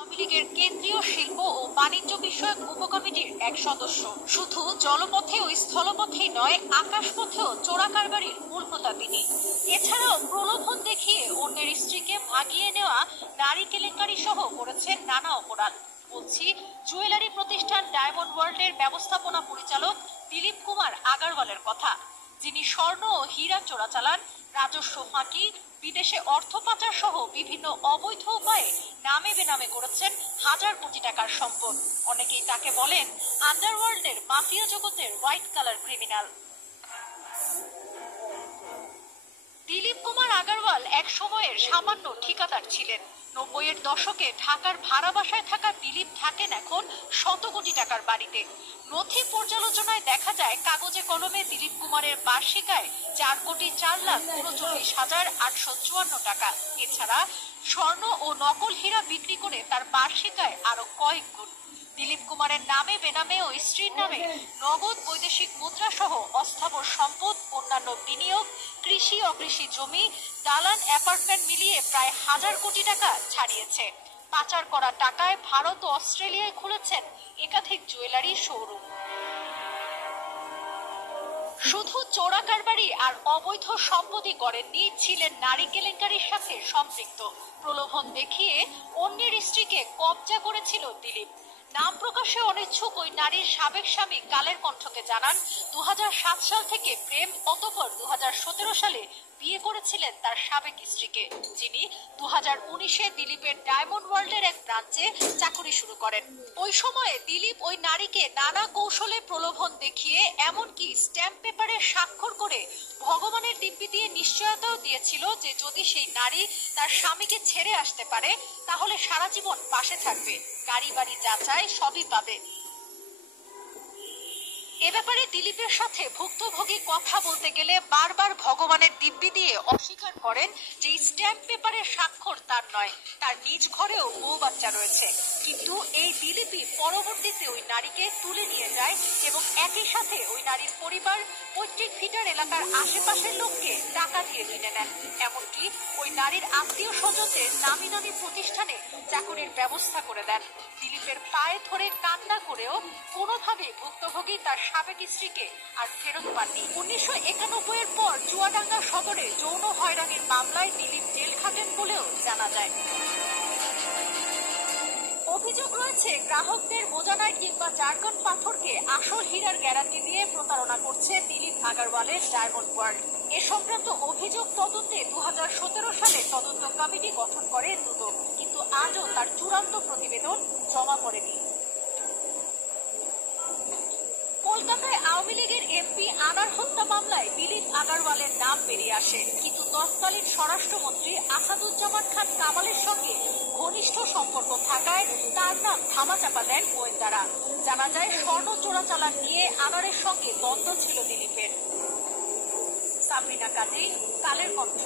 আওয়ামী লীগের কেন্দ্রীয় শিল্প ও বাণিজ্য বিষয়ক উপকমিটির এক সদস্য। শুধু জলপথে ও স্থলপথেই নয়, আকাশপথেও চোরা কারবারির মূল হোতা তিনি। এছাড়াও প্রলোভন দেখিয়ে অন্যের স্ত্রীকে ভাগিয়ে নেওয়া, নারী কেলেঙ্কারি সহ করেছেন নানা অপরাধ। বলছি জুয়েলারি প্রতিষ্ঠান ডায়মন্ড ওয়ার্ল্ডের ব্যবস্থাপনা পরিচালক দিলীপ কুমার আগারওয়ালের কথা, যিনি স্বর্ণ ও হীরা চোরাচালান, রাজস্ব ফাঁকি, বিদেশে অর্থ পাচার সহ বিভিন্ন অবৈধ উপায়ে নামে বেনামে করেছেন হাজার কোটি টাকার সম্পদ। অনেকেই তাকে বলেন আন্ডারওয়ার্ল্ডের মাফিয়া জগতের white colour criminal. Dilip Kumar Agarwal এক সময়ের সামান্য ঠিকাদার ছিলেন। ৯০-এর দশকে ঢাকার ভাড়া বাসায় থাকা দিলীপ থাকেন এখন শত কোটি টাকার বাড়িতে। নথি পর্যালোচনায় দেখা যায় কাগজে কলমে দিলীপ কুমারের বার্ষিক আয় ৪,৩৯,৮৫৪ টাকা। এছাড়া স্বর্ণ ও নকল হীরা বিক্রি করে তার বার্ষিক আয় আরো কয়েক গুণ। দিলীপ কুমারের নামে বেনামে ও স্ত্রীর নামে নগদ বৈদেশিক মুদ্রা সহ অস্থাবর সম্পদ, অন্যান্য বিনিয়োগ, কৃষি অকৃষি জমি, দালান, অ্যাপার্টমেন্ট মিলিয়ে প্রায় ১,০০০ কোটি টাকা ছাড়িয়েছে। পাচার করা টাকায় ভারত ও অস্ট্রেলিয়ায় খুলেছেন একাধিক জুয়েলারি শোরুম। শুধু চোরা কারবারি আর অবৈধ সম্পত্তি করেননি, ছিলেন নারী কেলেঙ্কারির সাথে সম্পৃক্ত। প্রলোভন দেখিয়ে অন্যের স্ত্রীকে কবজা করেছিল দিলীপ। নাম প্রকাশে অনিচ্ছুক ওই নারীর সাবেক স্বামী কালের কণ্ঠকে জানান, ২০০৭ সাল থেকে প্রেম, অতঃপর ২০১৭ সালে বিয়ে করেছিলেন তার সাবেক স্ত্রীকে, যিনি ২০১৯-এ দিলীপের ডায়মন্ড ওয়ার্ল্ডের এক ব্রাঞ্চে চাকুরি শুরু করেন। ওই সময়ে দিলীপ ওই নারীকে নানা কৌশলে প্রলোভন দেখিয়ে, এমনকি স্ট্যাম্প পেপারে স্বাক্ষর করে ভগবানের দিব্যি দিয়ে নিশ্চয়তাও দিয়েছিল যে যদি সেই নারী তার স্বামীকে ছেড়ে আসতে পারে তাহলে সারা জীবন পাশে থাকবে, গাড়ি বাড়ি যা চায় সবই পাবে। এ ব্যাপারে দিলীপের সাথে ভুক্তভোগী কথা বলতে গেলে বারবার ভগবানের দিব্যি দিয়ে অস্বীকার করেন যে স্ট্যাম্প পেপারের স্বাক্ষর তার নয়, তার নিজ ঘরেও বউ বাচ্চা রয়েছে। কিন্তু এই দিলীপই পরবর্তীতে ওই নারীকে তুলে নিয়ে যায় এবং একই সাথে ওই নারীর পরিবার, পৈতৃক ভিটার এলাকার আশেপাশের লোককে টাকা দিয়ে কিনে নেন। এমনকি ওই নারীর আত্মীয় স্বজনদের নামি দামি প্রতিষ্ঠানে চাকরির ব্যবস্থা করে দেন। দিলীপের পায়ে ধরে কান্না করেও কোনোভাবে ভুক্তভোগী তার সাবেক স্ত্রীকে আর ফেরত পাননি। ১৯৯১-এর পর চুয়াডাঙ্গা সদরে যৌন হয়রানির মামলায় দিলীপ জেল খাটেন বলেও জানা যায়। অভিযোগ রয়েছে গ্রাহকদের মোজানায় কিংবা জারকন পাথরকে আসল হীরার গ্যারান্টি দিয়ে প্রতারণা করছে দিলীপ আগারওয়ালের ডায়মন্ড ওয়ার্ল্ড। এ সংক্রান্ত অভিযোগ তদন্তে ২০১৭ সালে তদন্ত কমিটি গঠন করে দুদক, কিন্তু আজও তার চূড়ান্ত প্রতিবেদন জমা পড়েনি। কলকাতায় আওয়ামী লীগের এমপি আনার হত্যা মামলায় দিলীপ আগারওয়ালের নাম বেরিয়ে আসে, কিন্তু তৎকালীন স্বরাষ্ট্রমন্ত্রী আসাদুজ্জামান খান কামালের সঙ্গে ঘনিষ্ঠ সম্পর্ক থাকায় তার নাম ধামাচাপা দেন গোয়েন্দারা। জানা যায় স্বর্ণ চোরাচালান নিয়ে আনারের সঙ্গে দ্বন্দ্ব ছিল দিলীপের। সাবরিনা কাজী, কালের কণ্ঠ।